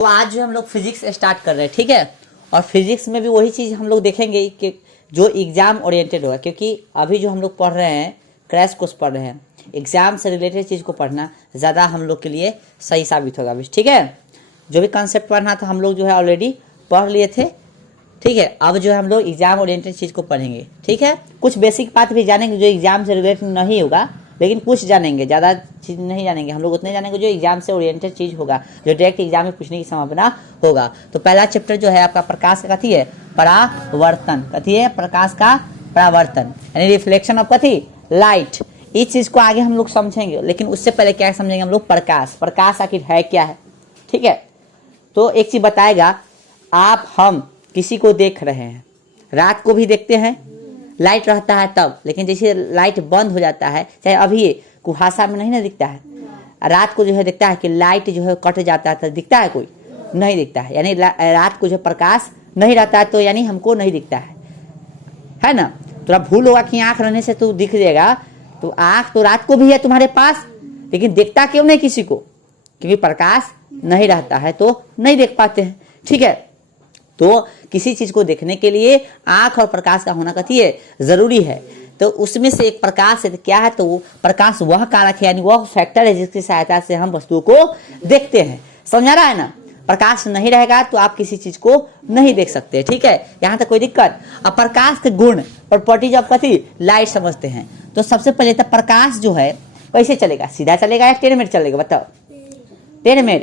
तो आज जो हम लोग फिजिक्स स्टार्ट कर रहे हैं, ठीक है। और फिजिक्स में भी वही चीज़ हम लोग देखेंगे कि जो एग्जाम ओरिएंटेड होगा, क्योंकि अभी जो हम लोग पढ़ रहे हैं क्रैश कोर्स पढ़ रहे हैं, एग्जाम से रिलेटेड चीज़ को पढ़ना ज़्यादा हम लोग के लिए सही साबित होगा अभी, ठीक है। जो भी कंसेप्ट पढ़ना था हम लोग जो है ऑलरेडी पढ़ लिए थे, ठीक है। अब जो है हम लोग एग्जाम ओरिएंटेड चीज़ को पढ़ेंगे, ठीक है। कुछ बेसिक बात भी जानेंगे जो एग्जाम से रिलेटेड नहीं होगा, लेकिन कुछ जानेंगे, ज़्यादा चीज़ नहीं जानेंगे हम लोग, उतने जानेंगे जो एग्जाम से ओरिएंटेड चीज़ होगा, जो डायरेक्ट एग्जाम में पूछने की संभावना होगा। तो पहला चैप्टर जो है आपका प्रकाश का कथी है, परावर्तन। कथी है, प्रकाश का परावर्तन, यानी रिफ्लेक्शन ऑफ कथी, लाइट। इस चीज़ को आगे हम लोग समझेंगे, लेकिन उससे पहले क्या समझेंगे हम लोग, प्रकाश। प्रकाश आखिर है क्या है, ठीक है। तो एक चीज़ बताएगा, आप हम किसी को देख रहे हैं, रात को भी देखते हैं, लाइट रहता है तब, लेकिन जैसे लाइट बंद हो जाता है, चाहे अभी कुहासा में नहीं ना दिखता है, रात को जो है दिखता है कि लाइट जो है कट जाता है तो दिखता है, कोई नहीं दिखता है, यानी रात को जो प्रकाश नहीं रहता है तो यानी हमको नहीं दिखता है ना। थोड़ा भूल होगा कि आँख रहने से तो दिख जाएगा, तो आँख तो रात को भी है तुम्हारे पास, लेकिन देखता क्यों नहीं किसी को, क्योंकि प्रकाश नहीं रहता है तो नहीं देख पाते हैं, ठीक है। तो किसी चीज़ को देखने के लिए आँख और प्रकाश का होना कथी है, ज़रूरी है। तो उसमें से एक प्रकाश है, क्या है, तो वो प्रकाश वह कारक है, यानी वह फैक्टर है जिसकी सहायता से हम वस्तुओं को देखते हैं। समझा रहा है ना। प्रकाश नहीं रहेगा तो आप किसी चीज़ को नहीं देख सकते, ठीक है। यहाँ तक कोई दिक्कत। अब प्रकाश के गुण, प्रॉपर्टीज ऑफ कथी, लाइट समझते हैं। तो सबसे पहले तो प्रकाश जो है कैसे चलेगा, सीधा चलेगा या टेढ़मेढ़ चलेगा, बताओ। टेढ़मेढ़,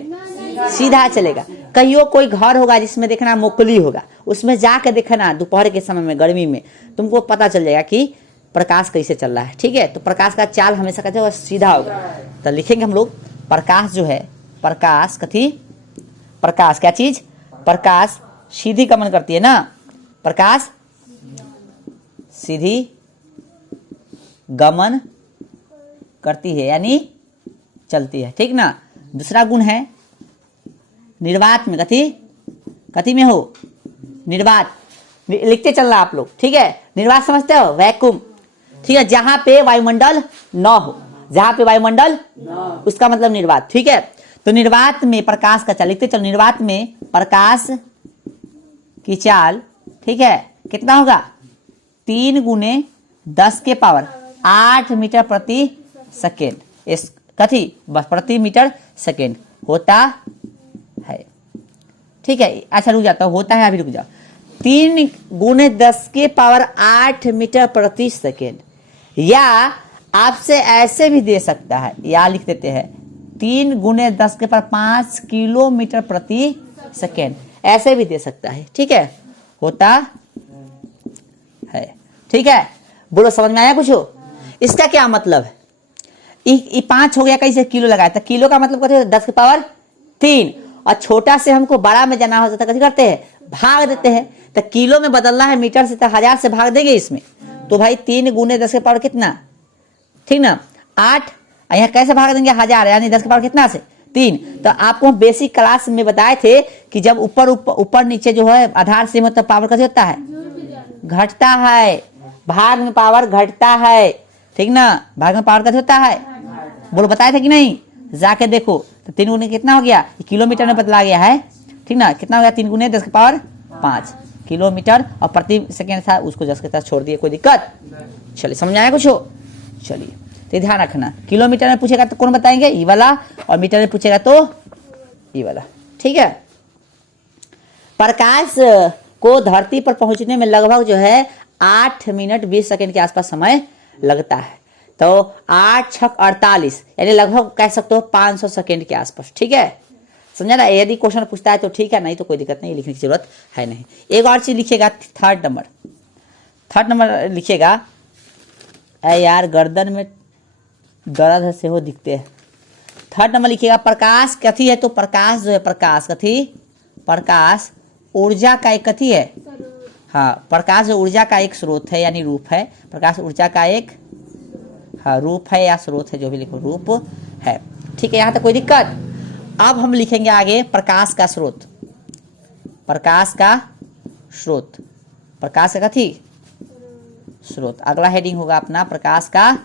सीधा चलेगा। कहियो कोई घर होगा जिसमें देखना मोकली होगा, उसमें जाकर देखना दोपहर के समय में, गर्मी में, तुमको पता चल जाएगा कि प्रकाश कैसे चल रहा है, ठीक है। तो प्रकाश का चाल हमेशा कहते हैं सीधा होगा। तो लिखेंगे हम लोग, प्रकाश जो है, प्रकाश कथी, प्रकाश क्या चीज, प्रकाश सीधी गमन करती है ना, प्रकाश सीधी गमन करती है, यानी चलती है, ठीक ना। दूसरा गुण है निर्वात में, कथी, कथी में हो, निर्वात। लिखते चल रहा आप लोग, ठीक है। निर्वात समझते हो, वैक्यूम, ठीक है, जहां पे वायुमंडल न हो, जहां पे वायुमंडल उसका मतलब निर्वात, ठीक है। तो निर्वात में प्रकाश का चाल, लिखते चलो, निर्वात में प्रकाश की चाल, ठीक है, कितना होगा, 3 × 10⁸ मीटर प्रति सेकेंड, इस कथी, बस प्रति मीटर सेकेंड होता है, ठीक है। अच्छा रुक जाता, होता है, अभी रुक जाओ। 3 × 10⁸ मीटर प्रति सेकेंड, या आपसे ऐसे भी दे सकता है, या लिख देते हैं 3 × 10⁵ किलोमीटर प्रति सेकेंड, ऐसे भी दे सकता है, ठीक है, होता है, ठीक है। बोलो समझ में आया कुछ हो। इसका क्या मतलब है, 5 हो गया, कैसे किलो लगाया था, किलो का मतलब कहते हैं 10⁻3, और छोटा से हमको बड़ा में जाना होता है, कैसे करते हैं, भाग देते हैं। तो किलो में बदलना है मीटर से, तो 1000 से भाग देंगे इसमें, तो भाई 3 × 10⁻, कितना, ठीक ना, 8। यहाँ कैसे भाग देंगे, 1000, यानी 10⁻ कितना से, 3। तो आपको बेसिक क्लास में बताए थे कि जब ऊपर नीचे जो है आधार से मतलब पावर कैसे होता है, घटता है, भाग में पावर घटता है, ठीक ना, भाग में पावर कैसे होता है, बोलो बताया था कि नहीं, जाके देखो। तो 3 × कितना हो गया, किलोमीटर में बदला गया है, ठीक ना, कितना हो गया, 3 × 10⁵ किलोमीटर, और प्रति सेकेंड था, उसको 10 के साथ छोड़ दिए, कोई दिक्कत। चलिए समझ आया कुछ हो। चलिए तो ध्यान रखना, किलोमीटर में पूछेगा तो कौन बताएंगे, ई वाला, और मीटर में पूछेगा तो ई वाला, ठीक है। प्रकाश को धरती पर पहुंचने में लगभग जो है 8 मिनट 20 सेकेंड के आसपास समय लगता है। तो 8 × 6 = 48, यानी लगभग कह सकते हो 500 सेकेंड के आसपास, ठीक है। समझा ना। यदि क्वेश्चन पूछता है तो ठीक है, नहीं तो कोई दिक्कत नहीं, लिखने की जरूरत है नहीं। एक और चीज लिखिएगा, थर्ड नंबर लिखिएगा, यार गर्दन में दर्द से हो दिखते हैं। थर्ड नंबर लिखिएगा, प्रकाश कथी है, तो प्रकाश जो है, प्रकाश कथी, प्रकाश ऊर्जा का एक कथी है, हाँ, प्रकाश जो ऊर्जा का एक स्रोत है, यानी रूप है। प्रकाश ऊर्जा का एक, हाँ, रूप है या स्रोत है, जो भी लिखो, रूप है, ठीक है। यहाँ तक कोई दिक्कत। अब हम लिखेंगे आगे प्रकाश का स्रोत, प्रकाश का स्रोत, प्रकाश का कथी, स्रोत। अगला हेडिंग होगा अपना प्रकाश का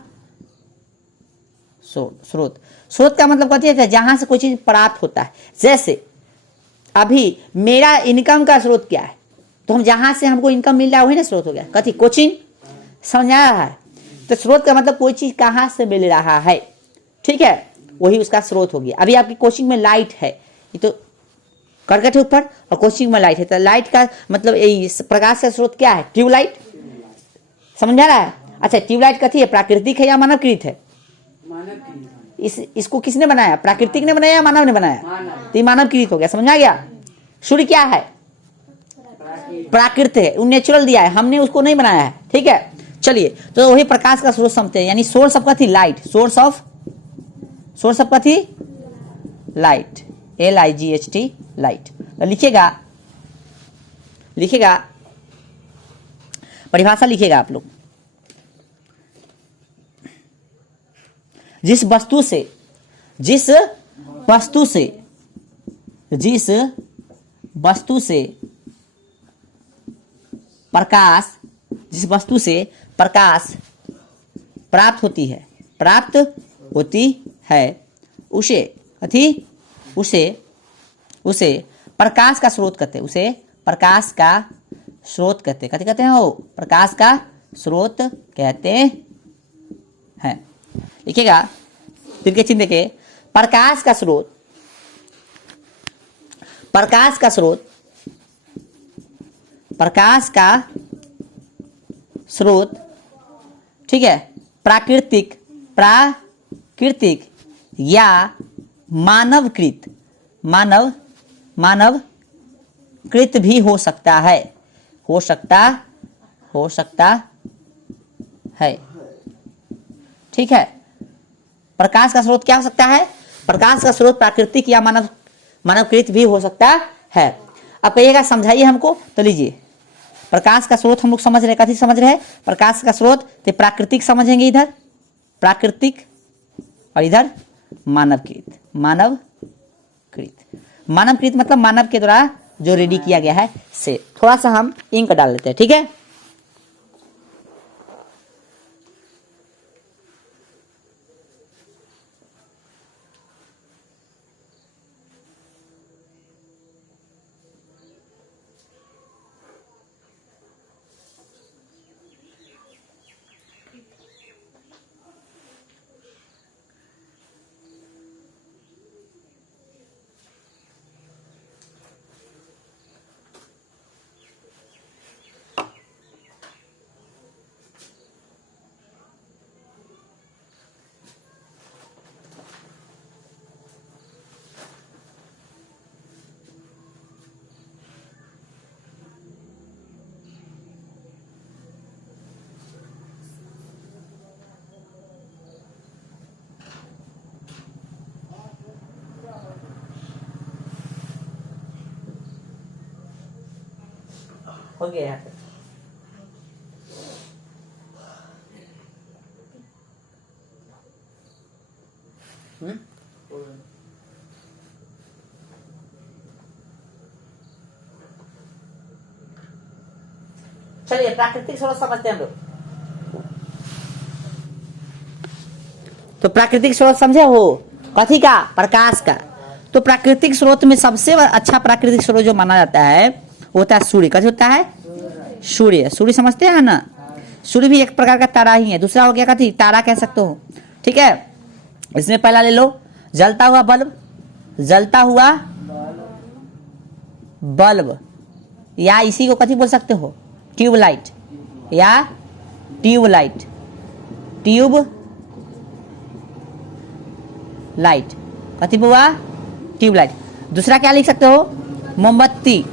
स्रोत। स्रोत का मतलब कहते हैं जहां से कोई चीज प्राप्त होता है। जैसे अभी मेरा इनकम का स्रोत क्या है, तो हम जहां से हमको इनकम मिल रहा है वही ना स्रोत हो गया। कथी? कोचिंग। समझ आ रहा है? तो स्रोत का मतलब कोई चीज कहाँ से मिल रहा है, ठीक है, वही उसका स्रोत हो गया। अभी आपकी कोचिंग में लाइट है, ये तो करकट है ऊपर और कोचिंग में लाइट है, तो लाइट का मतलब प्रकाश का स्रोत क्या है? ट्यूबलाइट। समझ आ रहा है? अच्छा, ट्यूबलाइट कथी है? प्राकृतिक है या मानवकृत है? इसको किसने बनाया? प्राकृतिक ने बनाया या मानव ने बनाया? तो ये मानवकृत हो गया। समझ आ गया? सूर्य क्या है? प्राकृत है, वो नेचुरल दिया है, हमने उसको नहीं बनाया है, ठीक है। चलिए, तो वही प्रकाश का स्रोत समझते हैं, यानी सोर्स ऑफ कथी? लाइट। सोर्स ऑफ कथी? लाइट। LIGHT, light. लिखिएगा परिभाषा लिखिएगा आप लोग। जिस वस्तु से प्रकाश प्राप्त होती है उसे प्रकाश का स्रोत कहते हैं। उसे प्रकाश का स्रोत कहते हैं। कथी कहते हैं? वो प्रकाश का स्रोत कहते हैं। लिखिएगा फिर के चिन्ह देखे। प्रकाश का स्रोत, ठीक है, प्राकृतिक या मानवकृत भी हो सकता है, ठीक है। प्रकाश का स्रोत क्या हो सकता है? प्रकाश का स्रोत प्राकृतिक या मानवकृत भी हो सकता है। अब कहिएगा समझाइए हमको। तो लीजिए, प्रकाश का स्रोत हम लोग समझ रहे, कथी समझ रहे हैं? प्रकाश का स्रोत तो प्राकृतिक समझेंगे, इधर प्राकृतिक और इधर मानवकृत। मानवकृत मतलब मानव के द्वारा जो रेडी किया गया है से। थोड़ा सा हम इंक डाल लेते हैं, ठीक है। हो गया यहाँ पे। चलिए, प्राकृतिक स्रोत समझते हैं हम लोग। तो प्राकृतिक स्रोत समझे हो? कथी का? प्रकाश का। तो प्राकृतिक स्रोत में सबसे अच्छा प्राकृतिक स्रोत जो माना जाता है वो होता है सूर्य। कथी होता है? सूर्य। सूर्य समझते हैं ना? सूर्य भी एक प्रकार का तारा ही है। दूसरा हो गया कथी? तारा कह सकते हो, ठीक है। इसमें पहला ले लो, जलता हुआ बल्ब या इसी को कथी बोल सकते हो? ट्यूबलाइट या ट्यूबलाइट। कथी बुआ? ट्यूबलाइट। दूसरा क्या लिख सकते हो? मोमबत्ती।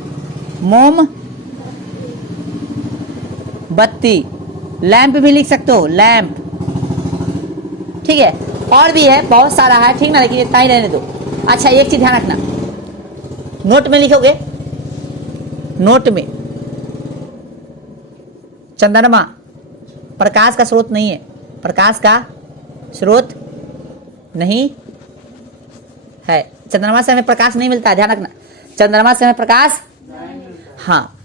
लैंप भी लिख सकते हो, लैंप, ठीक है। और भी है, बहुत सारा है, ठीक ना, लेकिन इतना ही रहने दो। अच्छा, एक चीज ध्यान रखना, नोट में लिखोगे, नोट में चंद्रमा प्रकाश का स्रोत नहीं है। प्रकाश का स्रोत नहीं है। चंद्रमा से हमें प्रकाश नहीं मिलता है, ध्यान रखना। चंद्रमा से हमें प्रकाश, हाँ,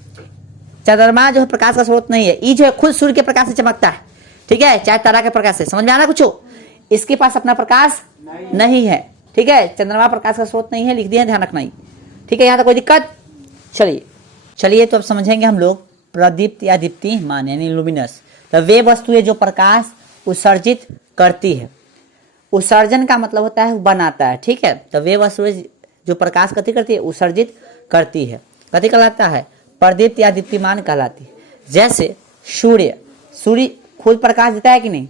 चंद्रमा जो है प्रकाश का स्रोत नहीं है। ये जो है खुद सूर्य के प्रकाश से चमकता है, ठीक है, चाहे तारा के प्रकाश से। समझ में आ रहा कुछ हो? इसके पास अपना प्रकाश नहीं है, ठीक है। चंद्रमा प्रकाश का स्रोत नहीं है, लिख दिया, ध्यान रखना ही, ठीक है, यहाँ तक कोई दिक्कत? चलिए तो अब समझेंगे हम लोग प्रदीप्त या दीप्तिमान यानी लुमिनस। तो वे वस्तुएं जो प्रकाश उत्सर्जित करती है, उत्सर्जन का मतलब होता है बनाता है, ठीक है। तो वे वस्तुएं जो प्रकाश कथी करती है, उत्सर्जित करती है, कथी कहलाता है, प्रदीप्त या दीप्तिमान कहलाती है। जैसे सूर्य खुद प्रकाश देता है कि नहीं,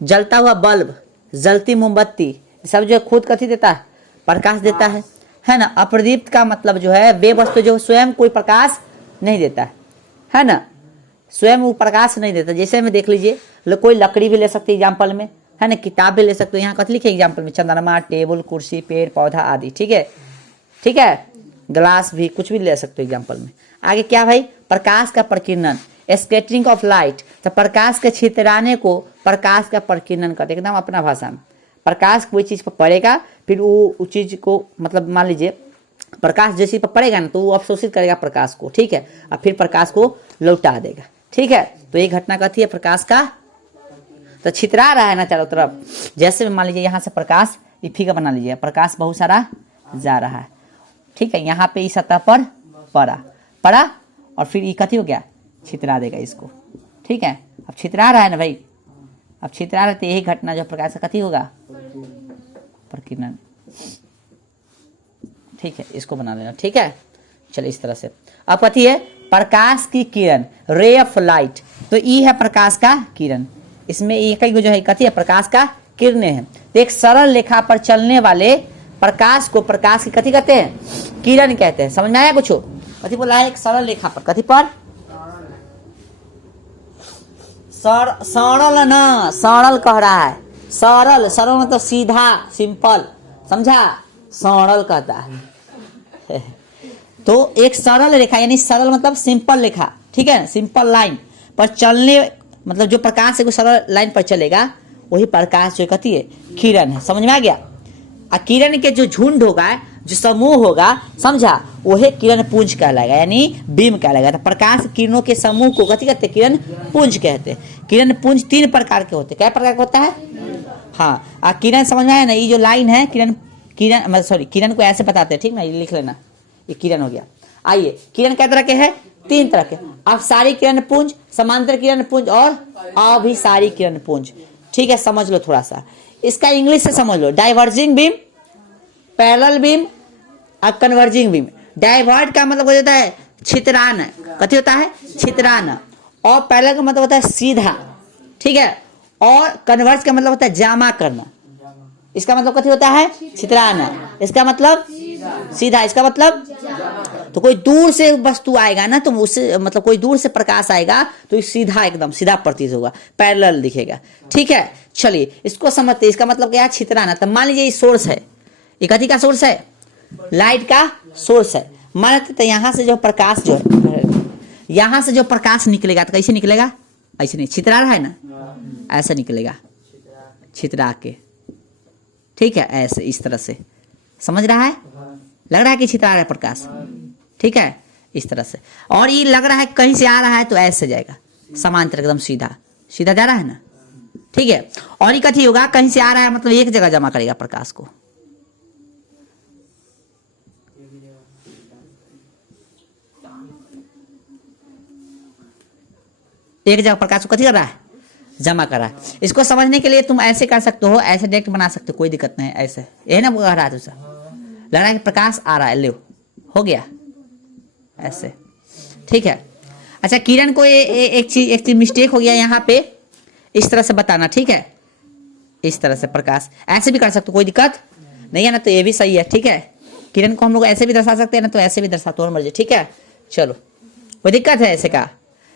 जलता हुआ बल्ब, जलती मोमबत्ती, सब जो खुद कथी देता है, प्रकाश देता है ना। अप्रदीप्त का मतलब जो है वे वस्तु जो स्वयं कोई प्रकाश नहीं देता है ना, स्वयं वो प्रकाश नहीं देता। जैसे में देख लीजिए, कोई लकड़ी भी ले सकते एग्जाम्पल में, है ना, किताब भी ले सकते हो। यहाँ कथी लिखे एग्जाम्पल में, चंद्रमा, टेबल, कुर्सी, पेड़ पौधा आदि, ठीक है, ग्लास भी, कुछ भी ले सकते हो एग्जाम्पल में। आगे क्या भाई, प्रकाश का प्रकीर्णन, स्कैटरिंग ऑफ लाइट। तो प्रकाश के छितराने को प्रकाश का प्रकीर्णन कहते हैं, एकदम अपना भाषा में। प्रकाश कोई चीज़ पर पड़ेगा, फिर वो उस चीज़ को, मतलब मान लीजिए प्रकाश जिस चीज़ पर पड़ेगा ना, तो वो अवशोषित करेगा प्रकाश को, ठीक है, और फिर प्रकाश को लौटा देगा, ठीक है। तो ये घटना कथी है, प्रकाश का। तो छितरा रहा है ना चारों तरफ, जैसे मान लीजिए यहाँ से प्रकाश, ये फिगर बना लीजिए, प्रकाश बहुत सारा जा रहा है, ठीक है, यहाँ पे इस सतह पर पड़ा और फिर ये कथी हो गया, छितरा देगा इसको, ठीक है। अब छितरा रहा है ना भाई, अब छितरा रहे तो यही घटना जो प्रकाश का कथी होगा, प्रकीर्णन, ठीक है, इसको बना लेना, ठीक है। चलिए इस तरह से अब कथी है, प्रकाश की किरण, रे ऑफ लाइट। तो ये है प्रकाश का किरण, इसमें एक ही जो है कथी है, प्रकाश का किरणें हैं। तो एक सरल रेखा पर चलने वाले प्रकाश को प्रकाश की कथी कहते हैं, किरण कहते हैं। समझ में आया कुछ? कथी बोला है, एक सरल रेखा पर, कथी पर, सरल ना, सरल कह रहा है, सरल मतलब सीधा, सिंपल, समझा, सरल कहता है। तो एक सरल रेखा यानी सरल मतलब सिंपल रेखा, ठीक है, सिंपल लाइन पर चलने, मतलब जो प्रकाश है वो सरल लाइन पर चलेगा, वही प्रकाश जो कथी है, किरण है। समझ में आ गया? किरण के जो झुंड होगा, जो समूह होगा, समझा, वही किरण पुंज कहलाएगा, यानी बीम कहलाएगा। तो प्रकाश किरणों के समूह को कथी कहते हैं, किरण पुंज कहते हैं। किरण पुंज 3 प्रकार के होते हैं। क्या प्रकार का होता है? हाँ, किरण समझ में आया ना, ये जो लाइन है किरण को ऐसे बताते हैं, ठीक ना, ये लिख लेना, ये किरण हो गया। आइए, किरण कै तरह के हैं, 3 तरह के। अपसारी किरण पुंज, समांतर किरण पुंज और अभिसारी किरण पुंज, ठीक है। समझ लो थोड़ा सा, इसका इंग्लिश से समझ लो, डाइवर्जिंग बीम, पैरेलल बीम और कन्वर्जिंग बीम। डाइवर्ट का मतलब हो जाता है छितराना, कथी होता है, छितराना। और पैरेलल का मतलब होता है सीधा, ठीक है। और कन्वर्ज का मतलब होता है जामा करना। इसका मतलब कथी होता है, छितराना, इसका मतलब सीधा, इसका मतलब। तो कोई दूर से वस्तु आएगा ना, तो उससे मतलब कोई दूर से प्रकाश आएगा तो सीधा, एकदम सीधा प्रतीत होगा, पैरेलल दिखेगा, ठीक है। चलिए इसको समझते, इसका मतलब क्या है, छितराना। तो मान लीजिए ये सोर्स है, ये कथी का सोर्स है, लाइट का सोर्स है। मानते तो यहाँ से जो प्रकाश जो है, यहाँ से जो प्रकाश निकलेगा तो कैसे निकलेगा, ऐसे नहीं, छितरा रहा है ना, ऐसा निकलेगा, छितरा के, ठीक है, ऐसे इस तरह से। समझ रहा है? लग रहा है कि छितरा रहा है प्रकाश, ठीक है, इस तरह से। और ये लग रहा है कहीं से आ रहा है तो ऐसे जाएगा, समांतर एकदम सीधा सीधा जा रहा है ना, ठीक है। और ये कथी होगा, कहीं से आ रहा है मतलब एक जगह जमा करेगा प्रकाश को, एक जगह प्रकाश को कथी कर रहा है, जमा कर रहा है। इसको समझने के लिए तुम ऐसे कर सकते हो, ऐसे डायरेक्ट बना सकते हो, कोई दिक्कत नहीं है, ऐसे यही ना कह रहा है तुझसे, लग रहा है कि प्रकाश आ रहा है, ले हो गया ऐसे, ठीक है। अच्छा, किरण को एक चीज मिस्टेक हो गया यहाँ पे, इस तरह से बताना, ठीक है, इस तरह से प्रकाश ऐसे भी कर सकते हो, कोई दिक्कत नहीं है ना, तो ये भी सही है, ठीक है। किरण को हम लोग ऐसे भी दर्शा सकते हैं ना, तो ऐसे भी दर्शा, तो मर्जी, ठीक है। चलो, कोई दिक्कत है ऐसे का,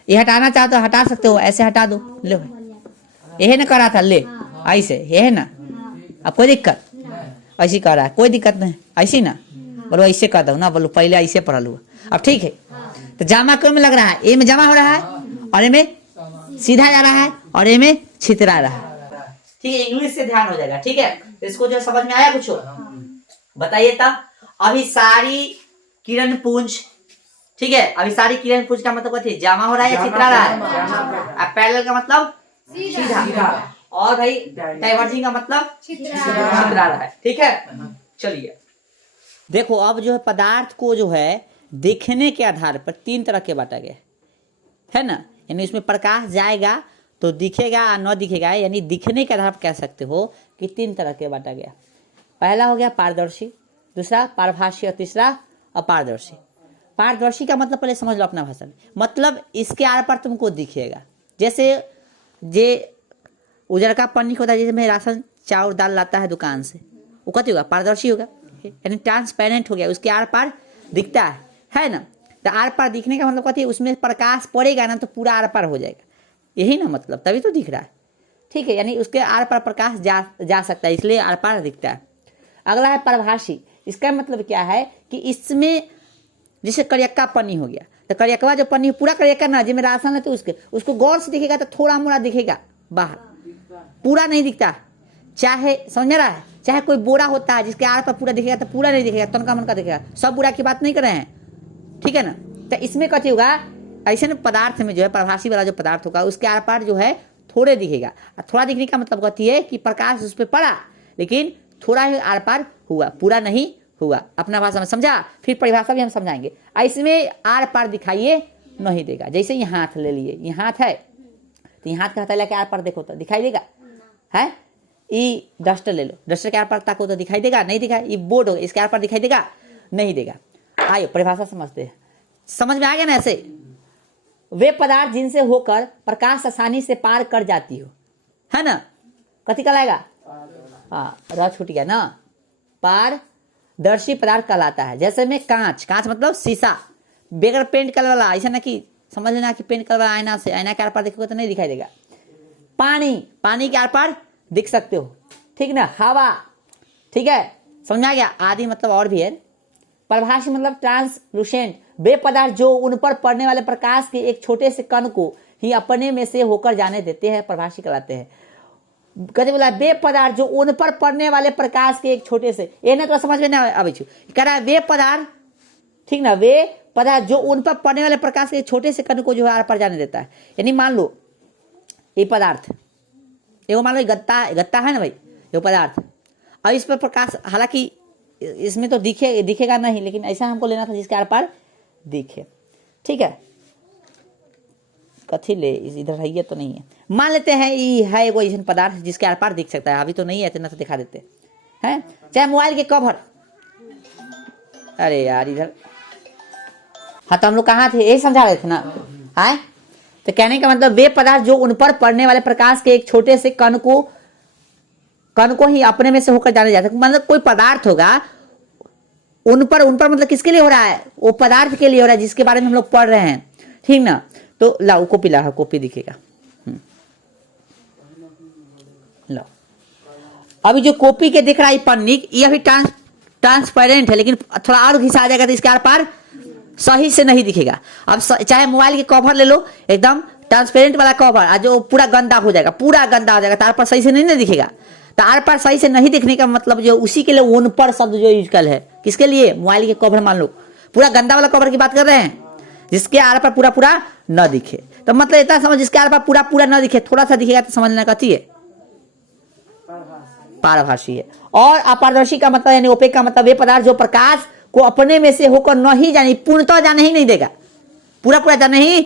ये हटाना चाहो तो हटा सकते हो, ऐसे हटा दो, लो, यही ना करा था, ले ऐसे, ये है ना, अब कोई दिक्कत, ऐसी कर रहा है, कोई दिक्कत नहीं, ऐसी ना बोलो, ऐसे कर दो ना, बोलो पहले ऐसे पढ़ा लो, अब ठीक है। तो जामा क्यों में लग रहा है, ए में जमा हो रहा है और ए में सीधा जा रहा है और ए में छितरा रहा है, ठीक है। इंग्लिश से ध्यान हो जाएगा, ठीक है। तो इसको जो समझ में आया कुछ बताइए तब। अभी सारी किरण पुंज, ठीक है, अभी सारी किरण पुंज का मतलब क्या, जामा हो रहा है या छितरा रहा है। अब पैरेलल का मतलब सीधा, और भाई डाइवर्जिंग का मतलब छितरा रहा है, ठीक है। चलिए देखो अब जो है पदार्थ को जो है दिखने के आधार पर 3 तरह के बांटा गया है ना, यानी इसमें प्रकाश जाएगा तो दिखेगा या न दिखेगा, यानी दिखने के आधार पर कह सकते हो कि 3 तरह के बांटा गया। पहला हो गया पारदर्शी, दूसरा पारभासी और तीसरा अपारदर्शी। पारदर्शी का मतलब पहले समझ लो अपना भाषा में, मतलब इसके आर पार तुमको दिखेगा। जैसे जे उजरका पन्नी होता है, जैसे मैं राशन चावल दाल लाता है दुकान से, वो कथी होगा, पारदर्शी होगा, यानी ट्रांसपेरेंट हो गया, उसके आर पार दिखता है ना। तो आर पार दिखने का मतलब कथी है, उसमें प्रकाश पड़ेगा ना तो पूरा आर पार हो जाएगा, यही ना मतलब, तभी तो दिख रहा है। ठीक है, यानी उसके आर पार प्रकाश जा सकता है, इसलिए आर पार दिखता है। अगला है परभाषी। इसका मतलब क्या है कि इसमें जैसे करियक्का पन्नी हो गया, तो करियक्का जो पन्नी पूरा करियक्का ना, जिसमें राशन है तो उसको गौर से दिखेगा तो थोड़ा मोड़ा दिखेगा बाहर, पूरा नहीं दिखता। चाहे समझ रहा है, चाहे कोई बोरा होता है जिसके आर पर पूरा दिखेगा तो पूरा नहीं दिखेगा, तनका मनका दिखेगा। सब बोरा की बात नहीं कर रहे हैं, ठीक है ना। तो इसमें कथी होगा, ऐसे ना पदार्थ में जो है परभाषी वाला जो पदार्थ होगा उसके आर पार जो है थोड़े दिखेगा। थोड़ा दिखने का मतलब कथी है कि प्रकाश उस पर पड़ा लेकिन थोड़ा ही आर पार हुआ, पूरा नहीं हुआ। अपना भाषा में समझा, फिर परिभाषा भी हम समझाएंगे। इसमें आर पार दिखाइए नहीं देगा। जैसे ये हाथ ले लिए, ये हाथ है तो ये हाथ का हथेली के आर पार देखो तो दिखाई देगा है। ये डस्टर ले लो, डस्टर के आर पार ताको तो दिखाई देगा, नहीं दिखा। ये बोर्ड हो, इसके आर पार दिखाई देगा, नहीं देगा। आइए परिभाषा समझते हैं, समझ में आ गया ना। ऐसे वे पदार्थ जिनसे होकर प्रकाश आसानी से पार कर जाती हो, है ना। कथी कहलाएगा, हाँ रह छूट गया ना, पारदर्शी पदार्थ कहलाता है। जैसे में कांच, कांच मतलब शीशा, बगैर पेंट कलर वाला, ऐसा ना कि समझ लेना कि पेंट कलर वाला आईना से, आईना के आर पार देखोगे तो नहीं दिखाई देगा। पानी, पानी के आर पार दिख सकते हो, ठीक ना। हवा, ठीक है, समझा गया। आदि मतलब और भी है। परभाषी मतलब ट्रांसलूसेंट, वे पदार्थ जो उन पर पड़ने वाले प्रकाश के एक छोटे से कण को ही अपने में से होकर जाने देते हैं, परभाषी कहलाते हैं। कहते बोला वे पदार्थ जो उन पर पड़ने वाले प्रकाश के एक छोटे से, ये ना तो समझ में ना अब कह रहा है वे पदार्थ, ठीक ना, वे पदार्थ जो उन पर पड़ने वाले प्रकाश के छोटे से कण को जो है आर पार जाने देता है। यानी मान लो ये पदार्थ, एगो मान लो गत्ता, गत्ता है ना भाई, ये पदार्थ, और इस पर प्रकाश, हालांकि इसमें तो दिखेगा नहीं, लेकिन ऐसा हमको लेना था जिसके आर पार दिखे, ठीक है। कथी ले, इधर है ये तो नहीं है, मान लेते हैं ये है एगो ऐसा पदार्थ जिसके आर पार दिख सकता है। अभी तो नहीं है, इतना तो दिखा देते हैं। चाहे मोबाइल के कवर, अरे यार इधर, हाँ तो हम लोग कहाँ थे, यही समझा रहे थे ना। है तो कहने का मतलब वे पदार्थ जो उन पर पड़ने वाले प्रकाश के एक छोटे से कण को ही अपने में से होकर जाने जाते हैं। मतलब कोई पदार्थ होगा, उन पर मतलब किसके लिए हो रहा है, वो पदार्थ के लिए हो रहा है जिसके बारे में हम लोग पढ़ रहे हैं, ठीक ना। तो लाओ कॉपी ला, कॉपी दिखेगा। लाओ, अभी जो कॉपी के दिख रहा है पन्नी, ये अभी ट्रांसपेरेंट है, लेकिन थोड़ा और घिसा आ जाएगा तो इसके आर पार सही से नहीं दिखेगा। अब चाहे मोबाइल के कवर ले लो, एकदम ट्रांसपेरेंट वाला कवर, जो पूरा गंदा हो जाएगा, पूरा गंदा हो जाएगा, तो आर पार सही से नहीं दिखेगा। तो आर पार सही से नहीं दिखने का मतलब जो उसी के लिए उन पर शब्द जो यूज कर है, किसके लिए, मोबाइल के कवर। मान लो पूरा गंदा वाला कवर की बात कर रहे हैं, जिसके आर पार पूरा पूरा न दिखे, तो मतलब इतना समझ, जिसके आर पार पूरा पूरा न दिखे, थोड़ा सा दिखेगा तो समझ लेना कथी है, पारभाषी है। और अपारदर्शी का मतलब यानी ओपेक का मतलब वे पदार्थ जो प्रकाश को अपने में से होकर न ही जाने, पूर्णतः जाने ही नहीं देगा, पूरा पूरा जाने ही,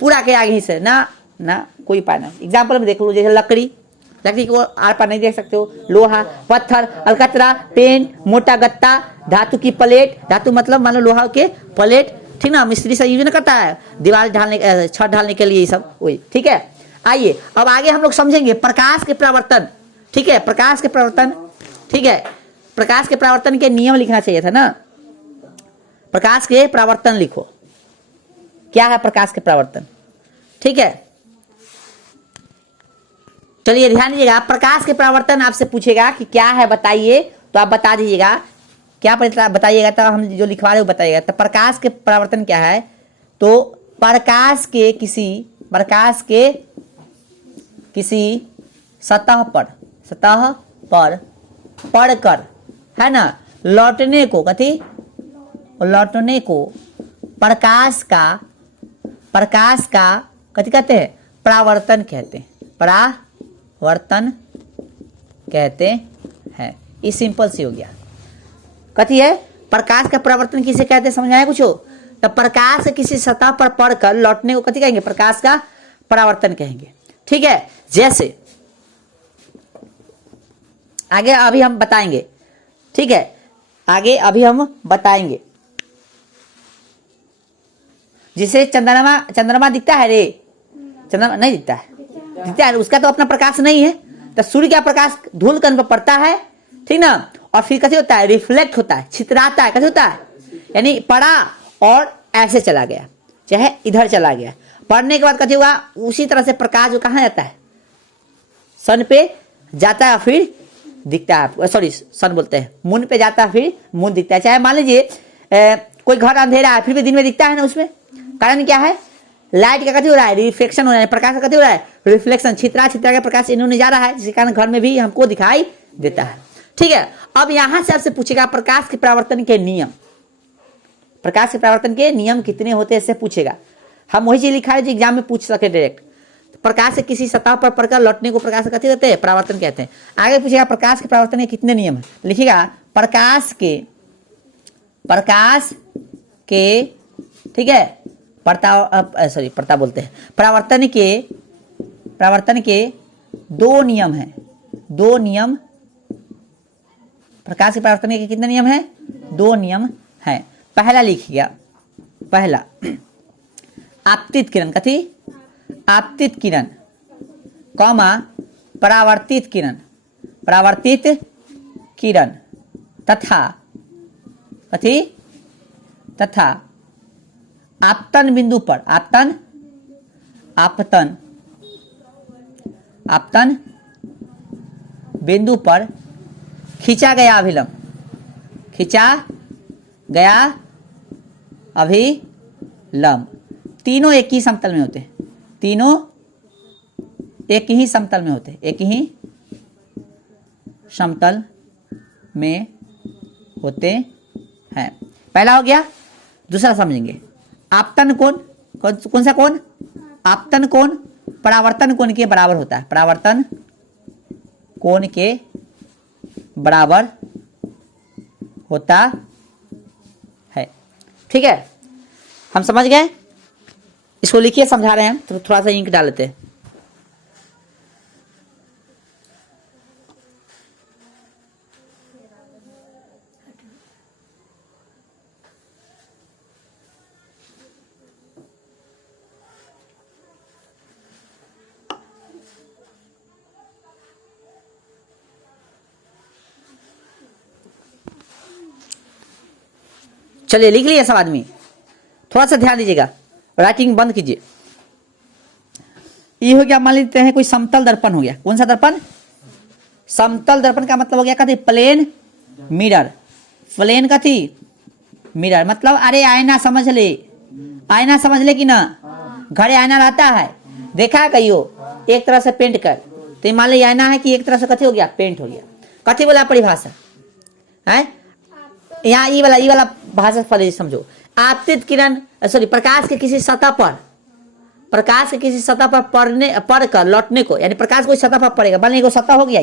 पूरा के आगे ही से ना कोई उपाय ना। एग्जाम्पल में देख लो, जैसे लकड़ी को आर पार नहीं देख सकते हो, लोहा, पत्थर, अलकतरा, पेन, मोटा गत्ता, धातु की प्लेट, धातु मतलब मान लो लोहा के प्लेट, ठीक ना, मिस्त्री से यूज नहीं करता है दीवार ढालने, छत ढालने के लिए, ये सब वही, ठीक है। आइए अब आगे हम लोग समझेंगे प्रकाश के प्रवर्तन, ठीक है, प्रकाश के प्रवर्तन, ठीक है। प्रकाश के प्रवर्तन के नियम लिखना चाहिए था ना, प्रकाश के प्रवर्तन लिखो, क्या है प्रकाश के प्रवर्तन, ठीक है। चलिए ध्यान दीजिएगा, प्रकाश के प्रवर्तन आपसे पूछेगा कि क्या है बताइए, तो आप बता दीजिएगा, क्या बताइएगा, तो हम जो लिखवा रहे हो बताइएगा। तो प्रकाश के प्रवर्तन क्या है, तो प्रकाश के किसी सतह पर पड़कर, है ना, लौटने को, कथी, लौटने को प्रकाश का कथी कहते हैं, परावर्तन कहते हैं, परावर्तन कहते हैं। ये सिंपल सी हो गया, कथी है, प्रकाश का परावर्तन किसे कहते हैं, समझ आया कुछ हो? तो प्रकाश किसी सतह पर पड़कर लौटने को कथी कहेंगे, प्रकाश का परावर्तन कहेंगे। ठीक है, जैसे आगे अभी हम बताएंगे, ठीक है, आगे अभी हम बताएंगे। जिसे चंद्रमा दिखता है रे, चंद्रमा नहीं दिखता है, दिखता है, उसका तो अपना प्रकाश नहीं है। तो सूर्य का प्रकाश धूल कण पर पड़ता है, ठीक ना, और फिर कैसे होता है, रिफ्लेक्ट होता है, छितराता है, कैसे होता है, यानी पड़ा और ऐसे चला गया, चाहे इधर चला गया, पड़ने के बाद कैसे हुआ, उसी तरह से प्रकाश जो कहाँ जाता है, सन पे जाता है, फिर दिखता है, सॉरी सन बोलते हैं, मून पे जाता है, फिर मून दिखता है। चाहे मान लीजिए कोई घर अंधेरा है, फिर भी दिन में दिखता है ना, उसमें कारण क्या है, लाइट का कथी हो रहा है, रिफ्लेक्शन हो रहा है, प्रकाश का कथी हो रहा है, रिफ्लेक्शन, छितरा छितरा का प्रकाश इन्होंने जा रहा है, जिसके कारण घर में भी हमको दिखाई देता है। ठीक है, अब यहां से आपसे पूछेगा प्रकाश के परावर्तन के नियम, प्रकाश के परावर्तन के नियम कितने होते हैं, इससे पूछेगा। हम वही चीज लिखा है जो एग्जाम में पूछ सके डायरेक्ट। प्रकाश से किसी सतह पर पड़कर लौटने को प्रकाश कहते कहते हैं, परावर्तन कहते हैं। आगे पूछेगा प्रकाश के परावर्तन के कितने नियम है, लिखिएगा प्रकाश के ठीक है, परावर्तन के दो नियम हैं, दो नियम, प्रकाश के परावर्तन के कितने नियम हैं, दो नियम हैं। पहला लिखिएगा, पहला आपतित किरण, कथी, आपतित किरण, कॉमा परावर्तित किरण, परावर्तित किरण तथा कथी, तथा आपतन बिंदु पर, आपतन बिंदु पर खींचा गया अभिलंब, खींचा गया अभिलंब, तीनों एक ही समतल में होते हैं, तीनों एक ही समतल में होते हैं, एक ही समतल में होते हैं। पहला हो गया, दूसरा समझेंगे। आपतन कोण, कौन सा कोण, आपतन कोण परावर्तन कोण के बराबर होता है, परावर्तन कोण के बराबर होता है। ठीक है, हम समझ गए, इसको लिखिए, समझा रहे हैं, तो थोड़ा सा इंक डाल लेते हैं। चलिए लिख लिया सब आदमी, थोड़ा सा ध्यान दीजिएगा, राइटिंग बंद कीजिए। ये हो गया, मान लेते हैं कोई समतल दर्पण हो गया, कौन सा दर्पण, समतल दर्पण का मतलब हो गया कथी, प्लेन मिरर, प्लेन कथी मिरर, मतलब अरे आईना समझ ले, आईना समझ ले कि ना, घरे आईना रहता है, देखा है कहियो, एक तरह से पेंट कर, तो मान ली आईना है कि एक तरह से कथी हो गया, पेंट हो गया। कथी बोला परिभाषा है, यहाँ ये वाला भाषा पहले समझो। आपतित किरण, सॉरी प्रकाश के किसी सतह पर, प्रकाश के किसी सतह पर पड़कर लौटने को, यानी प्रकाश कोई सतह पर पड़ेगा, मान लीजिए सतह हो गया,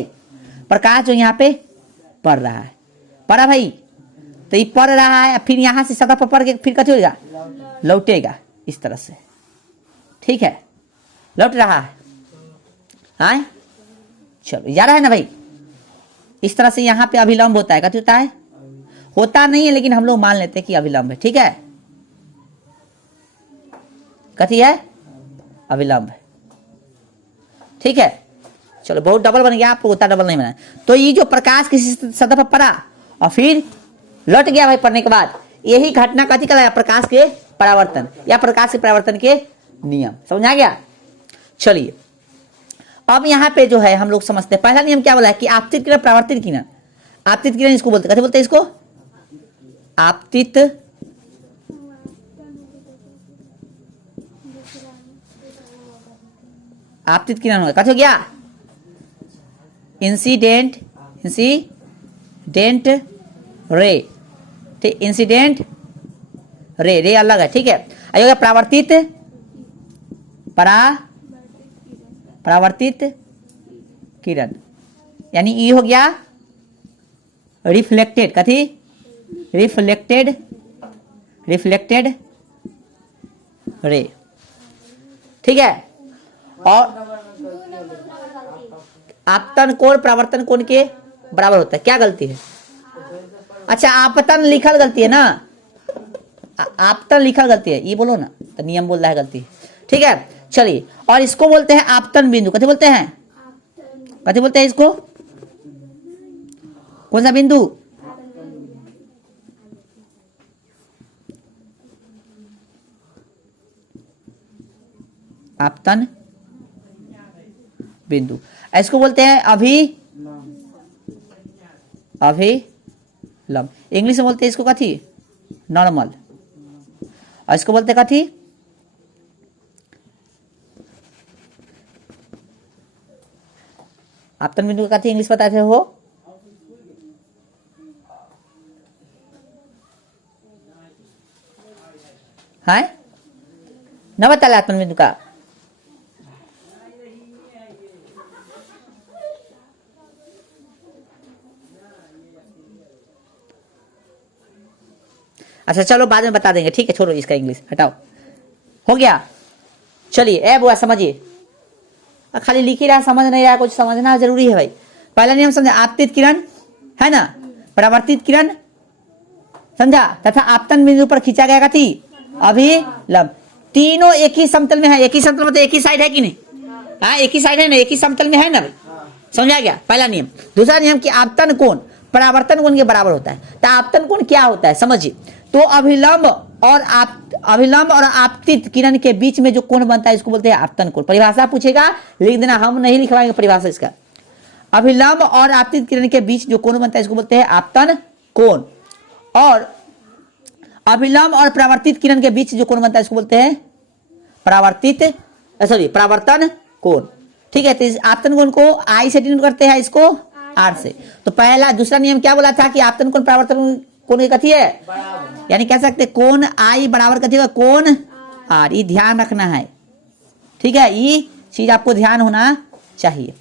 प्रकाश जो यहाँ पे पड़ रहा है, पड़ा भाई, तो ये पड़ रहा है, फिर यहाँ से सतह पर पड़ के फिर कथी होगा, लौटेगा इस तरह से, ठीक है, लौट रहा है, हाँ चलो जा रहा है ना भाई, इस तरह से यहाँ पे अभिलंब होता है, कथी होता है, होता नहीं है लेकिन हम लोग मान लेते हैं कि अभिलंब है, ठीक है, कथी है, अभिलंब है, ठीक है। चलो बहुत डबल बन गया, आपको उतना डबल नहीं बना। तो ये जो प्रकाश किसी सतह पर पड़ा और फिर लौट गया भाई पड़ने के बाद, यही घटना कथी कहलाया, प्रकाश के परावर्तन या प्रकाश के परावर्तन के नियम, समझ आ गया। चलिए अब यहाँ पे जो है हम लोग समझते हैं, पहला नियम क्या बोला है कि आपतित किरण परावर्तित किरण, आपतित किरण इसको बोलते, कथी बोलते हैं इसको, आपतित आपतित किरण होगा, कथी हो गया, इंसिडेंट रे, ठीक, इंसिडेंट रे अलग है, ठीक है। आइए हो गया परावर्तित किरण, यानी ये हो गया रिफ्लेक्टेड, कथी रिफ्लेक्टेड रे, ठीक है। और आपतन कोण परावर्तन कोण के बराबर होता है। क्या गलती है? अच्छा, आपतन लिखल गलती है ना, आपतन लिखल गलती है, ये बोलो ना, तो नियम बोल रहा है गलती, ठीक है। चलिए, और इसको बोलते हैं आपतन बिंदु। कथी बोलते हैं? कथी बोलते हैं इसको? कौन सा बिंदु? आपतन बिंदु। इसको बोलते हैं अभिलंब। इंग्लिश में बोलते हैं इसको कथी? नॉर्मल। और इसको बोलते हैं कथी? आपतन बिंदु का कथी इंग्लिश बताते हो? है न बता आपतन बिंदु का? अच्छा चलो, बाद में बता देंगे, ठीक है, छोड़ो इसका इंग्लिश, हटाओ, हो गया। चलिए, ए बुआ समझिए, खाली लिख ही रहा, समझ नहीं रहा, कुछ समझना जरूरी है भाई। पहला नियम समझा, आपतित किरण है ना, परावर्तित किरण समझा, तथा आपतन बिंदु पर खींचा गया कथी? अभिलंब। तीनों एक ही समतल में है। एक ही समतल मतलब एक ही साइड है कि नहीं? हाँ, एक ही साइड है ना, एक ही समतल में है ना भाई, समझा गया पहला नियम। दूसरा नियम कि आपतन कोण परावर्तन कोण के बराबर होता है। तो आपतन कोण क्या होता है समझिए। तो अभिलंब और आपतित किरण के बीच में जो कोण बनता है इसको बोलते हैं आपतन कोण। परिभाषा पूछेगा, लिख देना, हम नहीं लिखवाएंगे परिभाषा इसका। अभिलंब और आपतित किरण के बीच जो कोण बनता है इसको बोलते हैं आपतन कोण। और अभिलंब और परावर्तित किरण के बीच जो कोण बनता है इसको बोलते हैं परावर्तन कोण, ठीक है। तो इस आपतन कोण को आई से डिनोट करते हैं, इसको आर से। तो पहला दूसरा नियम क्या बोला था कि आपतन कोण परावर्तन कोण की कथी है? यानी कह सकते कोण आई बराबर कथी होगा? कोण आर। ये ध्यान रखना है, ठीक है, ये चीज आपको ध्यान होना चाहिए,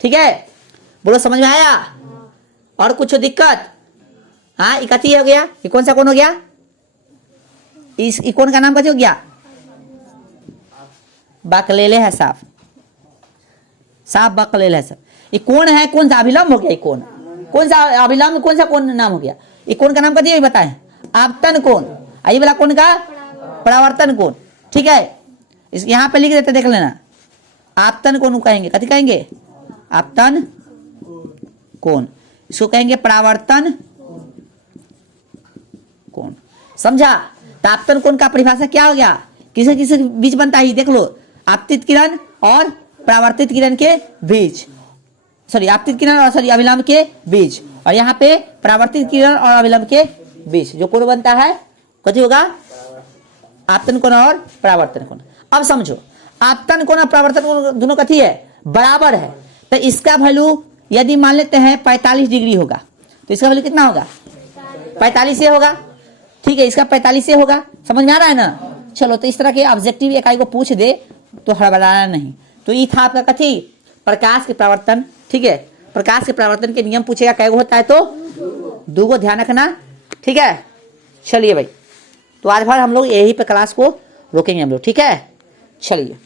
ठीक है। बोलो समझ में आया? और कुछ दिक्कत? हाँ, ये कथी हो गया? ये कौन सा कोण हो गया? इस कोण का नाम कथी हो गया? बकलेले है, साफ बकलेले है सब। ये कोण है, कौन सा? अभिलंब हो गया। ये कोण कौन सा? अभिलंब कौन सा कोण नाम हो गया? ये कोण का नाम कथी है बताएं? आपतन कोण। ये वाला कोण का परावर्तन कोण, ठीक है। इस यहाँ पे लिख देते, देख लेना, आपतन कोण कहेंगे, कथी कहेंगे? आपतन कोण। इसको कहेंगे परावर्तन कोण, समझा। तो आपतन कोण का परिभाषा क्या हो गया? किसे किसे बीच बनता है देख लो, आपतित किरण और परावर्तित किरण के बीच, आपतित किरण और अभिलंब के बीच। और यहाँ पे परावर्तित किरण और अभिलंब के बीच जो कोण बनता है कथी होगा? आपतन कोण और परावर्तन कोण। अब समझो, आपतन कोण और परावर्तन कोण दोनों कथी है? बराबर है। तो इसका वैल्यू यदि मान लेते हैं 45 डिग्री होगा, तो इसका वैल्यू कितना होगा? 45 से होगा, ठीक है। इसका 45 से होगा, समझ में आ रहा है ना? चलो, तो इस तरह के ऑब्जेक्टिव इकाई को पूछ दे तो हड़बड़ाना नहीं। तो ये था आपका कथी? प्रकाश के परावर्तन, ठीक है। प्रकाश के परावर्तन के नियम पूछेगा, कैगो होता है? तो 2 को ध्यान रखना, ठीक है। चलिए भाई, तो आज भर हम लोग यही पे क्लास को रोकेंगे हम लोग, ठीक है। चलिए।